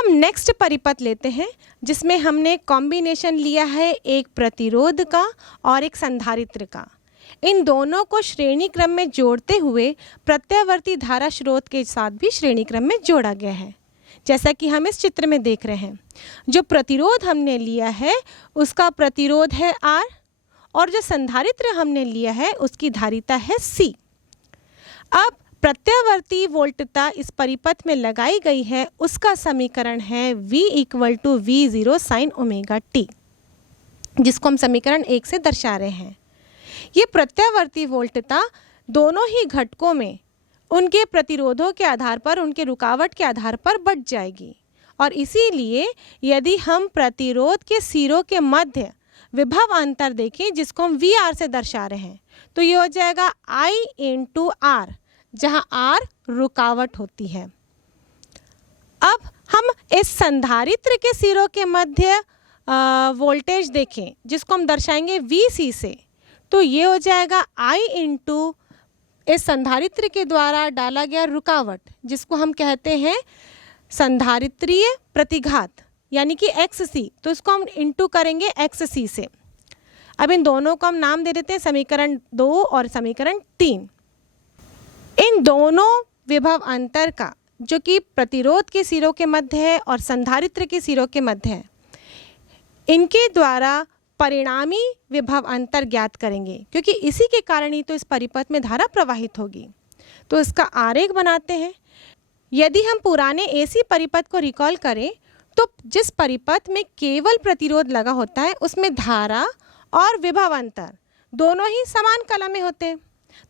हम नेक्स्ट परिपथ लेते हैं जिसमें हमने कॉम्बिनेशन लिया है एक प्रतिरोध का और एक संधारित्र का। इन दोनों को श्रेणी क्रम में जोड़ते हुए प्रत्यावर्ती धारा स्रोत के साथ भी श्रेणी क्रम में जोड़ा गया है, जैसा कि हम इस चित्र में देख रहे हैं। जो प्रतिरोध हमने लिया है उसका प्रतिरोध है R और जो संधारित्र हमने लिया है उसकी धारिता है C। अब प्रत्यावर्ती वोल्टता इस परिपथ में लगाई गई है, उसका समीकरण है V = V0 sin omega t, जिसको हम समीकरण 1 से दर्शा रहे हैं। ये प्रत्यावर्ती वोल्टता दोनों ही घटकों में उनके प्रतिरोधों के आधार पर, उनके रुकावट के आधार पर बढ़ जाएगी और इसीलिए यदि हम प्रतिरोध के सिरों के मध्य विभव अंतर देखें, जिसको हम VR से दर्शा रहे हैं, तो ये हो जाएगा I × R, जहाँ R रुकावट होती है। अब हम इस संधारित्र के सिरों के मध्य वोल्टेज देखें, जिसको हम दर्शाएंगे VC से, तो ये हो जाएगा I × इस संधारित्र के द्वारा डाला गया रुकावट, जिसको हम कहते हैं संधारित्रीय प्रतिघात, यानी कि XC। तो इसको हम इंटू करेंगे XC से। अब इन दोनों को हम नाम दे देते हैं समीकरण 2 और समीकरण 3। इन दोनों विभव अंतर का, जो कि प्रतिरोध के सिरों के मध्य है और संधारित्र के सिरों के मध्य है, इनके द्वारा परिणामी विभव अंतर ज्ञात करेंगे, क्योंकि इसी के कारण ही तो इस परिपथ में धारा प्रवाहित होगी। तो इसका आरेख बनाते हैं। यदि हम पुराने AC परिपथ को रिकॉल करें तो जिस परिपथ में केवल प्रतिरोध लगा होता है उसमें धारा और विभव अंतर दोनों ही समान कला में होते हैं।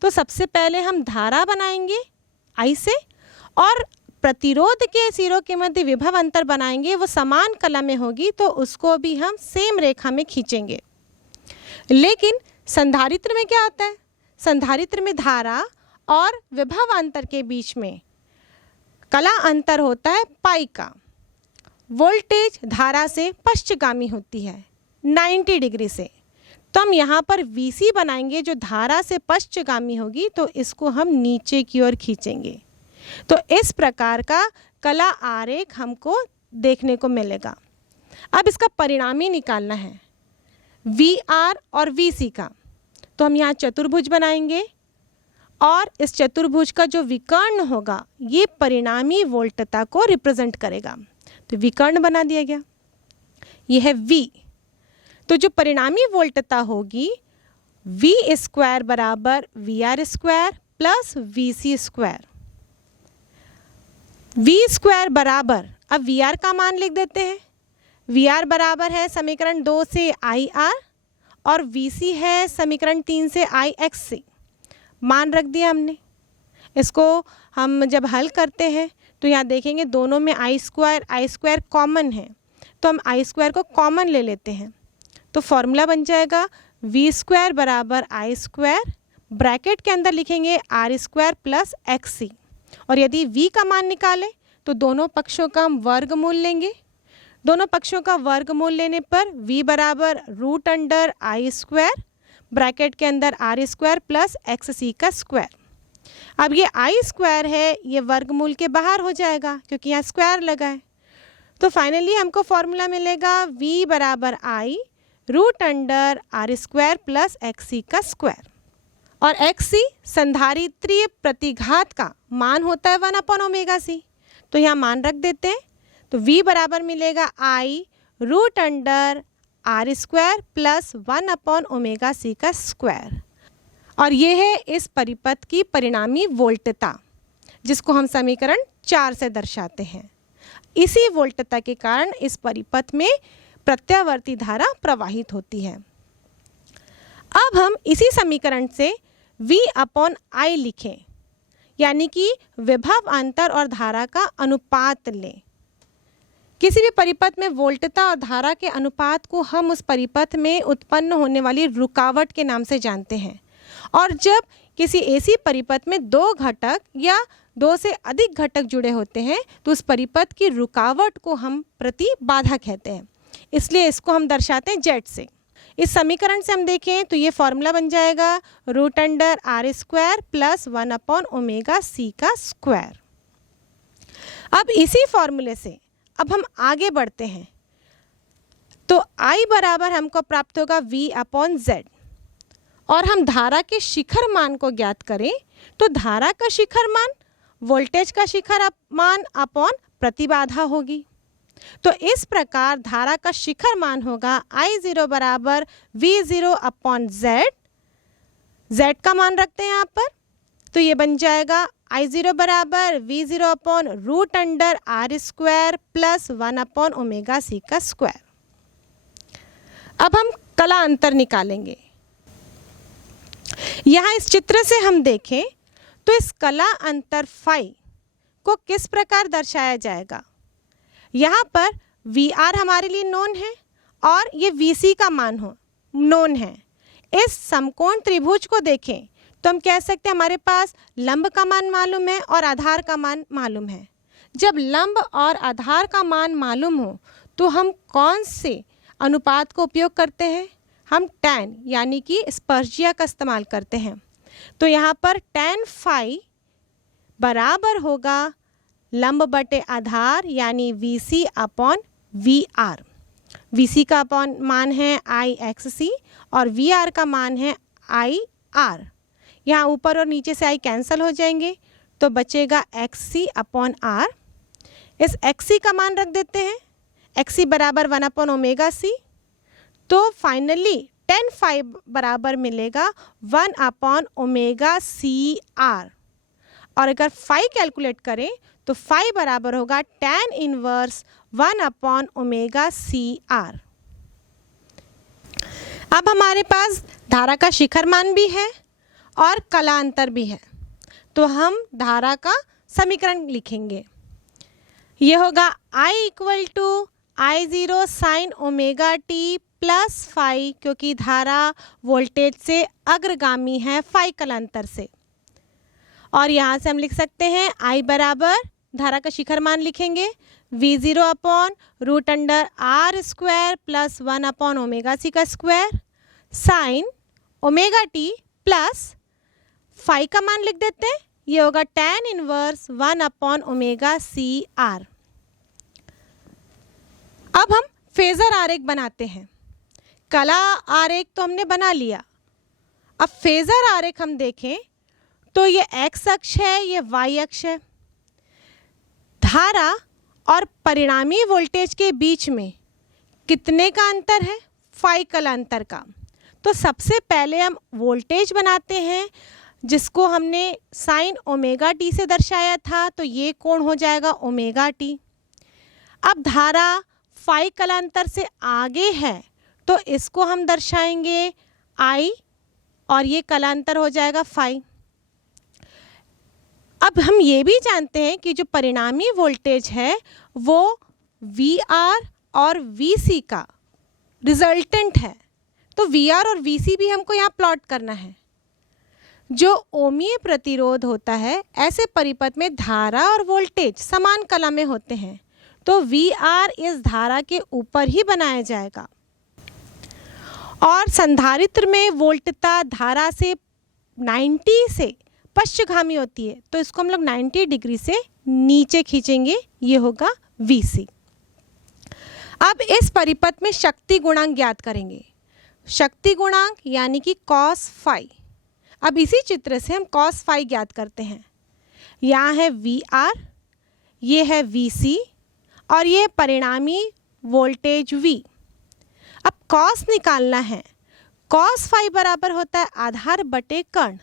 तो सबसे पहले हम धारा बनाएंगे I से और प्रतिरोध के सिरों के मध्य विभव अंतर बनाएंगे, वो समान कला में होगी तो उसको भी हम सेम रेखा में खींचेंगे। लेकिन संधारित्र में क्या होता है? संधारित्र में धारा और विभव अंतर के बीच में कला अंतर होता है पाई का। वोल्टेज धारा से पश्चगामी होती है 90 डिग्री से, तो हम यहाँ पर VC बनाएंगे जो धारा से पश्चगामी होगी, तो इसको हम नीचे की ओर खींचेंगे। तो इस प्रकार का कला आरेख हमको देखने को मिलेगा। अब इसका परिणामी निकालना है VR और VC का, तो हम यहाँ चतुर्भुज बनाएंगे और इस चतुर्भुज का जो विकर्ण होगा ये परिणामी वोल्टता को रिप्रेजेंट करेगा। तो विकर्ण बना दिया गया, ये है V। तो जो परिणामी वोल्टता होगी V² = VR² plus VC²। V² बराबर, अब VR का मान लिख देते हैं। VR बराबर है समीकरण 2 से IR और VC है समीकरण 3 से IXC। मान रख दिया हमने। इसको हम जब हल करते हैं तो यहाँ देखेंगे दोनों में I² कॉमन है, तो हम I² को कॉमन ले लेते हैं। तो फॉर्मूला बन जाएगा V² = I², ब्रैकेट के अंदर लिखेंगे R² प्लस XC। और यदि V का मान निकालें तो दोनों पक्षों का हम वर्गमूल लेंगे। दोनों पक्षों का वर्गमूल लेने पर V बराबर √I², ब्रैकेट के अंदर R² प्लस XC का स्क्वायर। अब ये I² है, ये वर्गमूल के बाहर हो जाएगा क्योंकि यहाँ स्क्वायर लगा है। तो फाइनली हमको फॉर्मूला मिलेगा V बराबर I √R² प्लस XC का स्क्वायर। और XC संधारित्रीय प्रतिघात का मान होता है 1/ωc, तो यहाँ मान रख देते हैं। तो V बराबर मिलेगा I √R² प्लस 1/ωc का स्क्वायर। और ये है इस परिपथ की परिणामी वोल्टता, जिसको हम समीकरण 4 से दर्शाते हैं। इसी वोल्टता के कारण इस परिपथ में प्रत्यावर्ती धारा प्रवाहित होती है। अब हम इसी समीकरण से V/I लिखें, यानी कि विभव अंतर और धारा का अनुपात लें। किसी भी परिपथ में वोल्टता और धारा के अनुपात को हम उस परिपथ में उत्पन्न होने वाली रुकावट के नाम से जानते हैं। और जब किसी AC परिपथ में 2 घटक या 2 से अधिक घटक जुड़े होते हैं तो उस परिपथ की रुकावट को हम प्रतिबाधा कहते हैं, इसलिए इसको हम दर्शाते हैं Z से। इस समीकरण से हम देखें तो ये फॉर्मूला बन जाएगा √R² प्लस 1/ωc का स्क्वायर। अब इसी फॉर्मूले से अब हम आगे बढ़ते हैं तो I बराबर हमको प्राप्त होगा V/Z, और हम धारा के शिखर मान को ज्ञात करें तो धारा का शिखर मान वोल्टेज का शिखर मान अपॉन प्रतिबाधा होगी। तो इस प्रकार धारा का शिखर मान होगा I0 बराबर V0/Z। Z का मान रखते हैं यहाँ पर, तो ये बन जाएगा I0 बराबर V0/√R² प्लस 1/ω/c का स्क्वायर। अब हम कला अंतर निकालेंगे। यहाँ इस चित्र से हम देखें तो इस कला अंतर फाई को किस प्रकार दर्शाया जाएगा। यहाँ पर VR हमारे लिए नोन है और ये VC का मान नोन है। इस समकोण त्रिभुज को देखें तो हम कह सकते हैं हमारे पास लंब का मान मालूम है और आधार का मान मालूम है। जब लंब और आधार का मान मालूम हो तो हम कौन से अनुपात को उपयोग करते हैं? हम tan यानी कि स्पर्शिया का इस्तेमाल करते हैं। तो यहाँ पर tan फाई बराबर होगा लंब बटे आधार यानी VC/VR। VC का मान है IXC और VR का मान है IR। यहाँ ऊपर और नीचे से I कैंसिल हो जाएंगे तो बचेगा XC/R। इस XC का मान रख देते हैं, XC बराबर 1/ω/c। तो फाइनली tan फाई बराबर मिलेगा 1/ω/CR। और अगर फाई कैलकुलेट करें तो फाई बराबर होगा tan इनवर्स 1/ω/CR। अब हमारे पास धारा का शिखर मान भी है और कलांतर भी है, तो हम धारा का समीकरण लिखेंगे। ये होगा I = I0 sin ω/t plus phi, क्योंकि धारा वोल्टेज से अग्रगामी है फाई कलांतर से। और यहाँ से हम लिख सकते हैं I बराबर धारा का शिखर मान लिखेंगे V0/√R² प्लस 1/ω/c का square sine ω/t plus phi का मान लिख देते हैं, ये होगा tan इनवर्स 1/ω/CR। अब हम फेजर आरेख बनाते हैं। कला आरेख तो हमने बना लिया, अब फेजर आरेख हम देखें तो ये x अक्ष है, ये y अक्ष है। धारा और परिणामी वोल्टेज के बीच में कितने का अंतर है? फाई कलांतर का। तो सबसे पहले हम वोल्टेज बनाते हैं जिसको हमने साइन ω/t से दर्शाया था, तो ये कोण हो जाएगा ω/t। अब धारा फाई कलांतर से आगे है तो इसको हम दर्शाएंगे I और ये कलांतर हो जाएगा फाई। अब हम ये भी जानते हैं कि जो परिणामी वोल्टेज है वो VR और VC का रिजल्टेंट है, तो VR और VC भी हमको यहाँ प्लॉट करना है। जो ओमीय प्रतिरोध होता है, ऐसे परिपथ में धारा और वोल्टेज समान कला में होते हैं, तो VR इस धारा के ऊपर ही बनाया जाएगा। और संधारित्र में वोल्टता धारा से 90 से पश्चगामी होती है, तो इसको हम लोग 90 डिग्री से नीचे खींचेंगे, ये होगा VC। अब इस परिपथ में शक्ति गुणांक ज्ञात करेंगे। शक्ति गुणांक यानी कि cos फाई। अब इसी चित्र से हम cos फाई ज्ञात करते हैं। यहाँ है VR, ये है VC और ये परिणामी वोल्टेज V। अब cos निकालना है। cos फाई बराबर होता है आधार बटे कर्ण,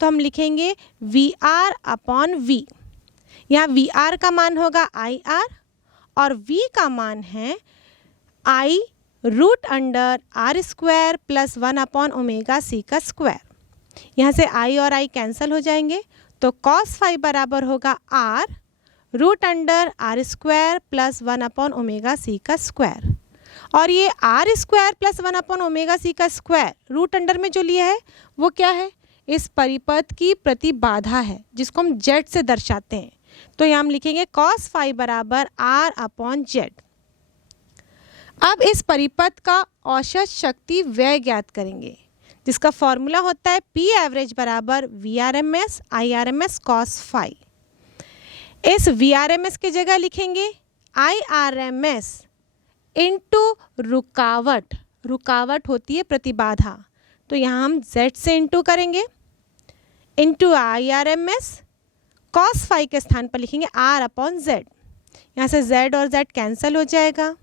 तो हम लिखेंगे VR/V। यहाँ VR का मान होगा IR और V का मान है I√R² प्लस 1/ω/c का स्क्वायर। यहाँ से I और I कैंसिल हो जाएंगे, तो cos फाई बराबर होगा R√R² प्लस 1/ω/c का स्क्वायर। और ये R² प्लस 1/ω/c का स्क्वायर रूट अंडर में जो लिया है वो क्या है? इस परिपथ की प्रतिबाधा है, जिसको हम Z से दर्शाते हैं। तो यहाँ हम लिखेंगे cos फाई बराबर R/Z। अब इस परिपथ का औसत शक्ति व्यय ज्ञात करेंगे, जिसका फॉर्मूला होता है P एवरेज बराबर VRMS IRMS cos फाई। इस VRMS की जगह लिखेंगे IRMS इंटू रुकावट, रुकावट होती है प्रतिबाधा, तो यहाँ हम Z से इंटू करेंगे, इंटू IRMS, cos फाई के स्थान पर लिखेंगे R/Z, यहाँ से Z और Z कैंसिल हो जाएगा,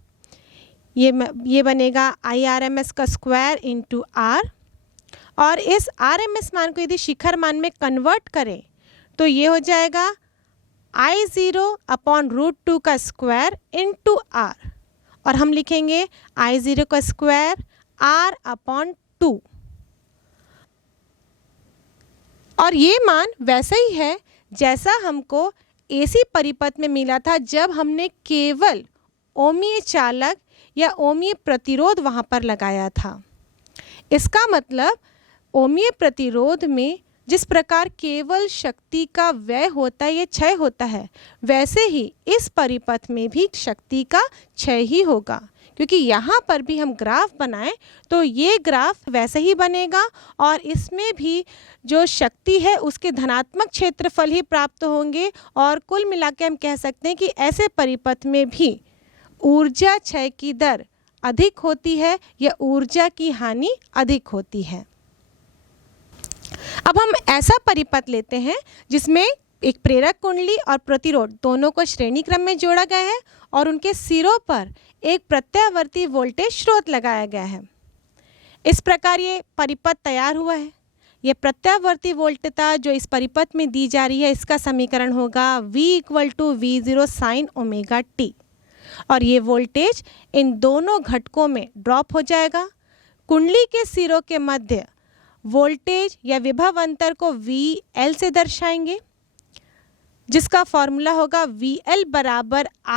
ये बनेगा IRMS का स्क्वायर इंटू R, और इस RMS मान को यदि शिखर मान में कन्वर्ट करें तो ये हो जाएगा I0/√2 का स्क्वायर इंटू R, और हम लिखेंगे I0 का स्क्वायर R/2, और ये मान वैसा ही है जैसा हमको AC परिपथ में मिला था जब हमने केवल ओमीय चालक या ओमीय प्रतिरोध वहाँ पर लगाया था। इसका मतलब ओमीय प्रतिरोध में जिस प्रकार केवल शक्ति का व्यय होता है या क्षय होता है, वैसे ही इस परिपथ में भी शक्ति का क्षय ही होगा, क्योंकि यहाँ पर भी हम ग्राफ बनाएं तो ये ग्राफ वैसे ही बनेगा और इसमें भी जो शक्ति है उसके धनात्मक क्षेत्रफल ही प्राप्त होंगे, और कुल मिला के हम कह सकते हैं कि ऐसे परिपथ में भी ऊर्जा क्षय की दर अधिक होती है या ऊर्जा की हानि अधिक होती है। अब हम ऐसा परिपथ लेते हैं जिसमें एक प्रेरक कुंडली और प्रतिरोध दोनों को श्रेणी क्रम में जोड़ा गया है और उनके सिरों पर एक प्रत्यावर्ती वोल्टेज स्रोत लगाया गया है। इस प्रकार ये परिपथ तैयार हुआ है। ये प्रत्यावर्ती वोल्टता जो इस परिपथ में दी जा रही है, इसका समीकरण होगा V = V0 sin omega t, और ये वोल्टेज इन दोनों घटकों में ड्रॉप हो जाएगा। कुंडली के सिरों के मध्य वोल्टेज या विभव अंतर को VL से दर्शाएंगे, जिसका फॉर्मूला होगा VL =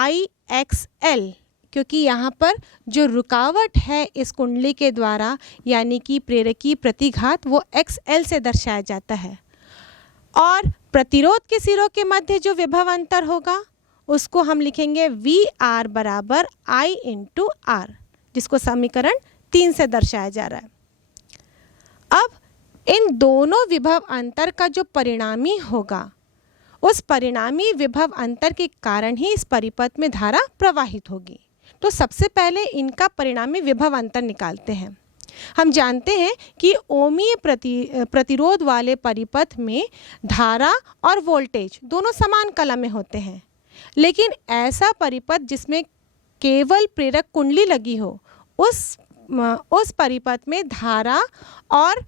IXL, क्योंकि यहाँ पर जो रुकावट है इस कुंडली के द्वारा यानी कि प्रेरकी प्रतिघात वो XL से दर्शाया जाता है, और प्रतिरोध के सिरों के मध्य जो विभव अंतर होगा उसको हम लिखेंगे VR = I × R, जिसको समीकरण 3 से दर्शाया जा रहा है। अब इन दोनों विभव अंतर का जो परिणामी होगा, उस परिणामी विभव अंतर के कारण ही इस परिपथ में धारा प्रवाहित होगी। तो सबसे पहले इनका परिणामी विभव अंतर निकालते हैं। हम जानते हैं कि ओमीय प्रतिरोध वाले परिपथ में धारा और वोल्टेज दोनों समान कला में होते हैं, लेकिन ऐसा परिपथ जिसमें केवल प्रेरक कुंडली लगी हो, उस परिपथ में धारा और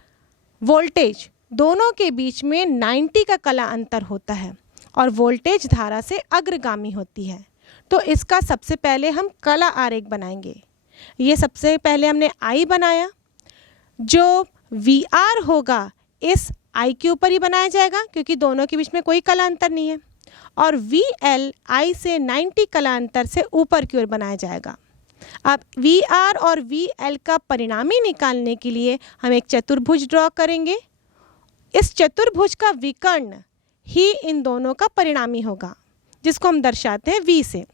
वोल्टेज दोनों के बीच में 90 का कला अंतर होता है और वोल्टेज धारा से अग्रगामी होती है। तो इसका सबसे पहले हम कला आरेख बनाएंगे। ये सबसे पहले हमने I बनाया, जो VR होगा इस I के ऊपर ही बनाया जाएगा क्योंकि दोनों के बीच में कोई कला अंतर नहीं है, और VL I से 90 कला अंतर से ऊपर की ओर बनाया जाएगा। अब VR और VL का परिणामी निकालने के लिए हम एक चतुर्भुज ड्रॉ करेंगे। इस चतुर्भुज का विकर्ण ही इन दोनों का परिणामी होगा, जिसको हम दर्शाते हैं V से,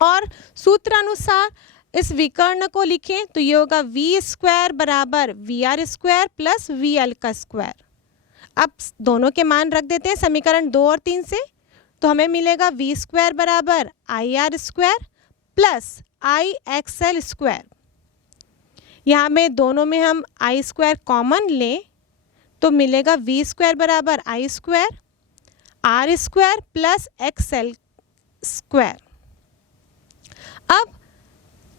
और सूत्र अनुसार इस विकर्ण को लिखें तो ये होगा V² = VR² + VL का स्क्वायर। अब दोनों के मान रख देते हैं समीकरण 2 और 3 से, तो हमें मिलेगा V² = IR² + IXL²। यहाँ में दोनों में हम I² कॉमन लें तो मिलेगा V² = I² R² + XL²। अब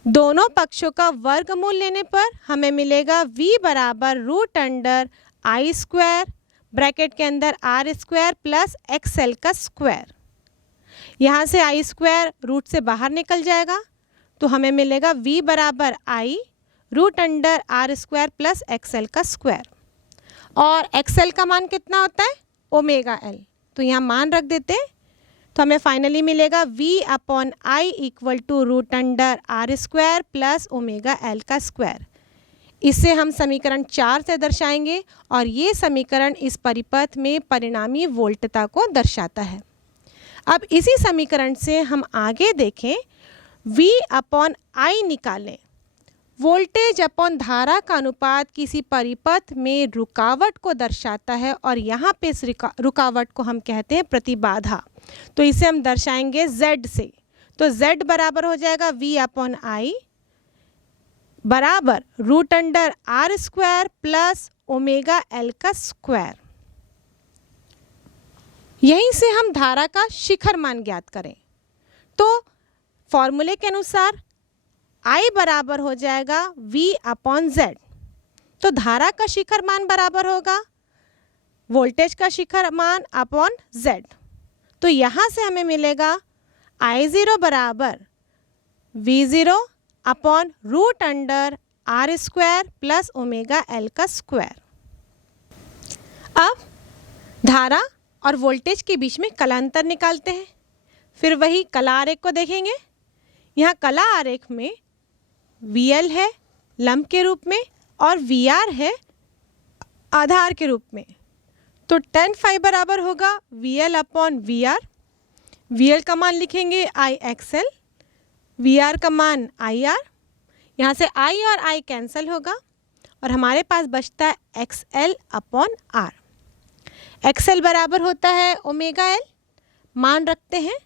दोनों पक्षों का वर्गमूल लेने पर हमें मिलेगा V = √I² ब्रैकेट के अंदर R² + XL का स्क्वायर। यहाँ से I² रूट से बाहर निकल जाएगा तो हमें मिलेगा V = I √R² + XL का स्क्वायर, और XL का मान कितना होता है ओमेगा L, तो यहाँ मान रख देते हैं तो हमें फाइनली मिलेगा V/I = √R² + ओमेगा L का स्क्वायर। इसे हम समीकरण 4 से दर्शाएंगे और ये समीकरण इस परिपथ में परिणामी वोल्टता को दर्शाता है। अब इसी समीकरण से हम आगे देखें, V/I निकालें। वोल्टेज अपॉन धारा का अनुपात किसी परिपथ में रुकावट को दर्शाता है और यहाँ पे इस रुकावट को हम कहते हैं प्रतिबाधा, तो इसे हम दर्शाएंगे Z से। तो Z बराबर हो जाएगा V अपॉन आई बराबर root under R square plus omega L का स्क्वायर। यहीं से हम धारा का शिखर मान ज्ञात करें तो फॉर्मूले के अनुसार I बराबर हो जाएगा V अपॉन Z। तो धारा का शिखर मान बराबर होगा वोल्टेज का शिखर मान अपॉन Z। तो यहाँ से हमें मिलेगा I0 बराबर V0 upon root under R square plus omega L का स्क्वायर। अब धारा और वोल्टेज के बीच में कलांतर निकालते हैं। फिर वही कला आरेख को देखेंगे। यहाँ कला आरेख में VL है लंब के रूप में और VR है आधार के रूप में। तो tan phi बराबर होगा VL अपॉन VR। VL का मान लिखेंगे IXL, VR का मान IR। यहाँ से I और I कैंसिल होगा और हमारे पास बचता है XL अपॉन R। XL बराबर होता है ओमेगा L, मान रखते हैं।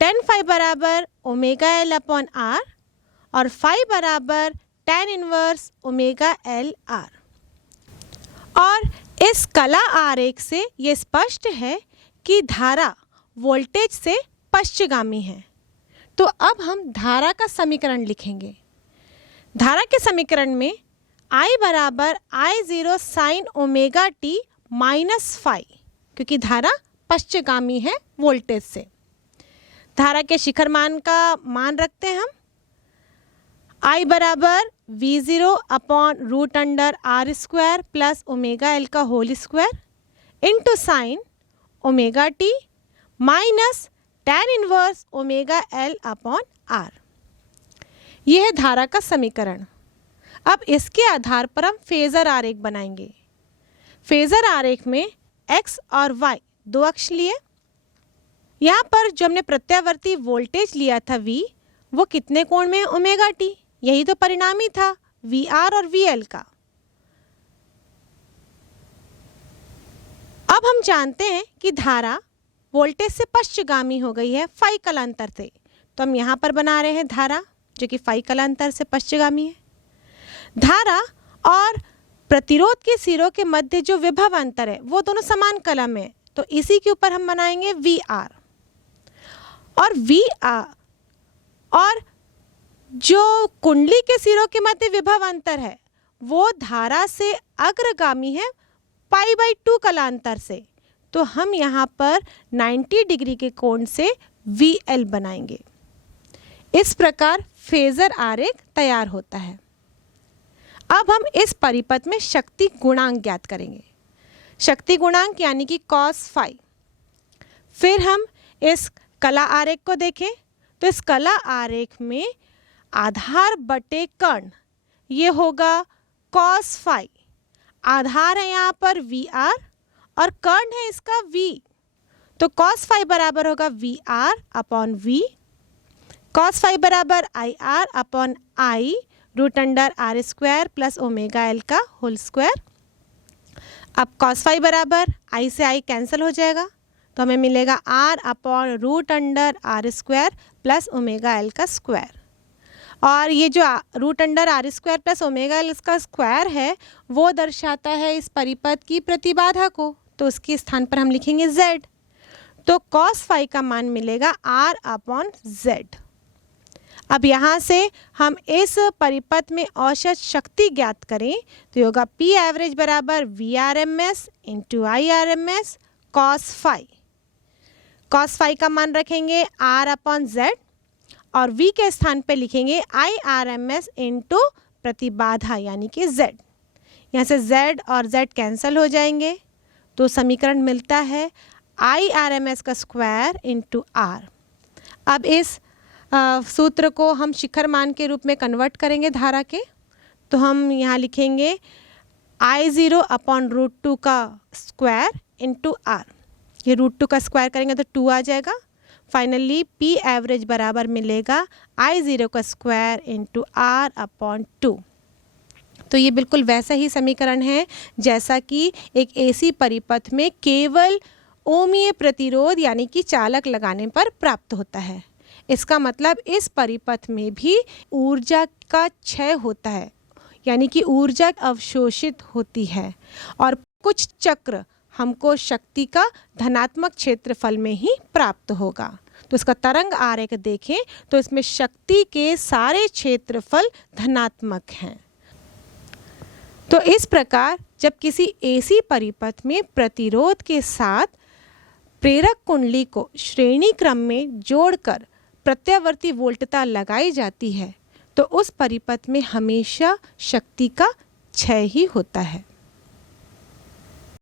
tan phi बराबर ओमेगा L अपॉन R और phi बराबर tan inverse omega L R। और इस कला आरेख से ये स्पष्ट है कि धारा वोल्टेज से पश्चगामी है। तो अब हम धारा का समीकरण लिखेंगे। धारा के समीकरण में I बराबर I0 sine omega t minus phi, क्योंकि धारा पश्चगामी है वोल्टेज से। धारा के शिखर मान का मान रखते हैं हम। I बराबर V0 upon root under R square plus omega L का whole square into sine omega t minus tan inverse omega L upon R. यह है धारा का समीकरण। अब इसके आधार पर हम फेजर आरेख बनाएंगे। फेजर आरेख में x और y दो अक्ष लिए। यहाँ पर जो हमने प्रत्यावर्ती वोल्टेज लिया था V, वो कितने कोण में है? Omega T. यही तो परिणामी था VR और VL का। अब हम जानते हैं कि धारा वोल्टेज से पश्चगामी हो गई है फाई कलांतर से। तो हम यहाँ पर बना रहे हैं धारा जो कि फाई कलांतर से पश्चगामी है। धारा और प्रतिरोध के सिरों के मध्य जो विभव अंतर है वो दोनों समान कला में है। तो इसी के ऊपर हम बनाएंगे VR। और VR और जो कुंडली के सिरों के मध्य विभव अंतर है वो धारा से अग्रगामी है π/2 कलांतर से। तो हम यहाँ पर 90 डिग्री के कोण से VL बनाएंगे। इस प्रकार फेजर आरेख तैयार होता है। अब हम इस परिपथ में शक्ति गुणांक ज्ञात करेंगे। शक्ति गुणांक यानी कि cos फाई। फिर हम इस कला आरेख को देखें तो इस कला आरेख में आधार बटे कर्ण ये होगा cos फाई। आधार है यहाँ पर VR और कर्ण है इसका V। तो cos फाई बराबर होगा VR upon V। cos phi बराबर IR upon I root under R square plus omega L का होल स्क्वायर। अब cos फाई बराबर I से I कैंसिल हो जाएगा तो हमें मिलेगा R upon root under R square plus omega L का स्क्वायर। और ये जो root under R square plus omega L इसका स्क्वायर है वो दर्शाता है इस परिपथ की प्रतिबाधा को। तो उसके स्थान पर हम लिखेंगे Z। तो cos फाई का मान मिलेगा R अपॉन Z। अब यहाँ से हम इस परिपथ में औसत शक्ति ज्ञात करें तो होगा P एवरेज बराबर VRMS into IRMS cos phi. cos phi का मान रखेंगे R अपॉन Z और V के स्थान पे लिखेंगे IRMS इंटू प्रतिबाधा यानी कि Z। यहाँ से Z और Z कैंसिल हो जाएंगे तो समीकरण मिलता है IRMS का स्क्वायर इंटू R। अब इस सूत्र को हम शिखर मान के रूप में कन्वर्ट करेंगे धारा के। तो हम यहाँ लिखेंगे I0 अपॉन रूट 2 का स्क्वायर इंटू R। ये रूट 2 का स्क्वायर करेंगे तो 2 आ जाएगा। फाइनली P एवरेज बराबर मिलेगा I0 का स्क्वायर इंटू R अपॉन 2। तो ये बिल्कुल वैसा ही समीकरण है जैसा कि एक AC परिपथ में केवल ओमीय प्रतिरोध यानी कि चालक लगाने पर प्राप्त होता है। इसका मतलब इस परिपथ में भी ऊर्जा का क्षय होता है, यानी कि ऊर्जा अवशोषित होती है और कुछ चक्र हमको शक्ति का धनात्मक क्षेत्रफल में ही प्राप्त होगा। तो इसका तरंग आरेख देखें तो इसमें शक्ति के सारे क्षेत्रफल धनात्मक हैं। तो इस प्रकार जब किसी एसी परिपथ में प्रतिरोध के साथ प्रेरक कुंडली को श्रेणी क्रम में जोड़कर प्रत्यावर्ती वोल्टता लगाई जाती है तो उस परिपथ में हमेशा शक्ति का क्षय ही होता है।